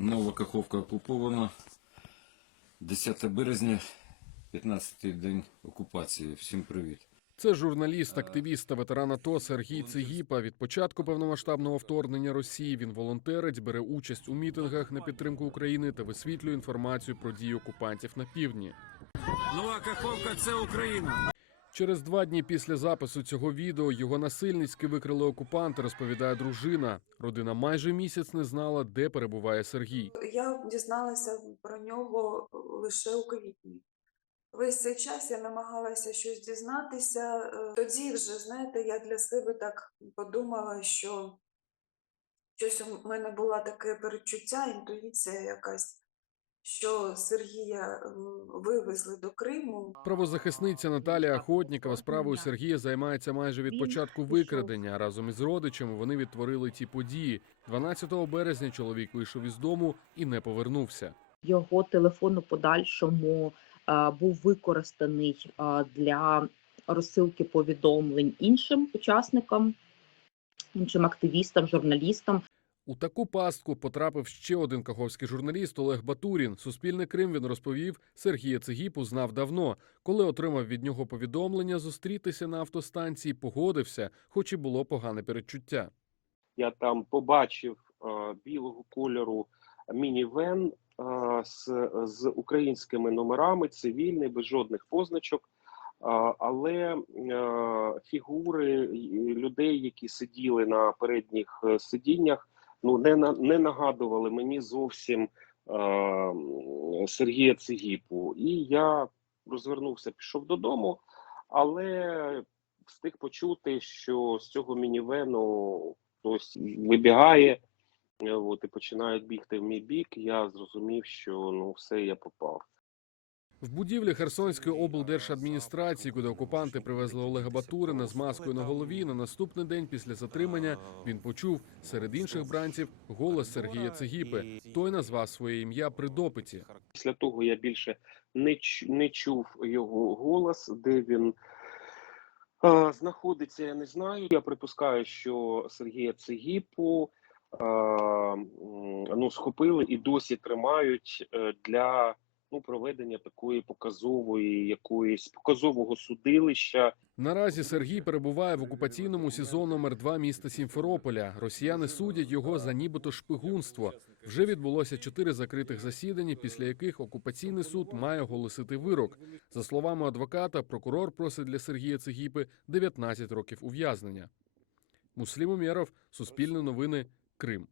Нова Каховка окупована. 10 березня, 15-й день окупації. Всім привіт. Це журналіст, активіст та ветеран АТО Сергій Цигіпа. Від початку повномасштабного вторгнення Росії він волонтерець, бере участь у мітингах на підтримку України та висвітлює інформацію про дії окупантів на півдні. Нова Каховка це Україна. Через два дні після запису цього відео його насильницьки викрили окупанти, розповідає дружина. Родина майже місяць не знала, де перебуває Сергій. Я дізналася про нього лише у квітні. Весь цей час я намагалася щось дізнатися. Тоді вже, знаєте, я для себе так подумала, що щось у мене було таке перечуття, інтуїція якась, що Сергія вивезли до Криму. Правозахисниця Наталія Охотнікова справою Сергія займається майже від початку викрадення. Разом із родичами вони відтворили ті події. 12 березня чоловік вийшов із дому і не повернувся. його телефон у подальшому був використаний для розсилки повідомлень іншим учасникам, іншим активістам, журналістам. У таку пастку потрапив ще один каховський журналіст Олег Батурін. Суспільне Крим він розповів, Сергія Цигіпу знав давно. Коли отримав від нього повідомлення зустрітися на автостанції, погодився, хоч і було погане передчуття. я там побачив е, білого кольору мінівен е, з, з українськими номерами, цивільний, без жодних позначок. Е, але е, фігури людей, які сиділи на передніх е, сидіннях, ну не не нагадували мені зовсім е, Сергія Цигіпу. І я розвернувся, пішов додому, але встиг почути, що з цього мінівену хтось вибігає, е, от, і починають бігти в мій бік. Я зрозумів, що ну все, я попав. В будівлі Херсонської облдержадміністрації, куди окупанти привезли Олега Батурина з маскою на голові. На наступний день після затримання він почув серед інших бранців голос Сергія Цигіпи. Той назвав своє ім'я при допиті. Після того я більше не, не чув його голос, де він знаходиться, я не знаю. Я припускаю, що Сергія Цигіпу е, ну, схопили і досі тримають е, для ну, проведення такої показової якоїсь показового судилища. Наразі Сергій перебуває в окупаційному СІЗО номер 2 міста Сімферополя. Росіяни судять його за нібито шпигунство. Вже відбулося чотири закритих засідання, після яких окупаційний суд має оголосити вирок. За словами адвоката, прокурор просить для Сергія Цигіпи 19 років ув'язнення. Муслім Умєров, Суспільне новини, Крим.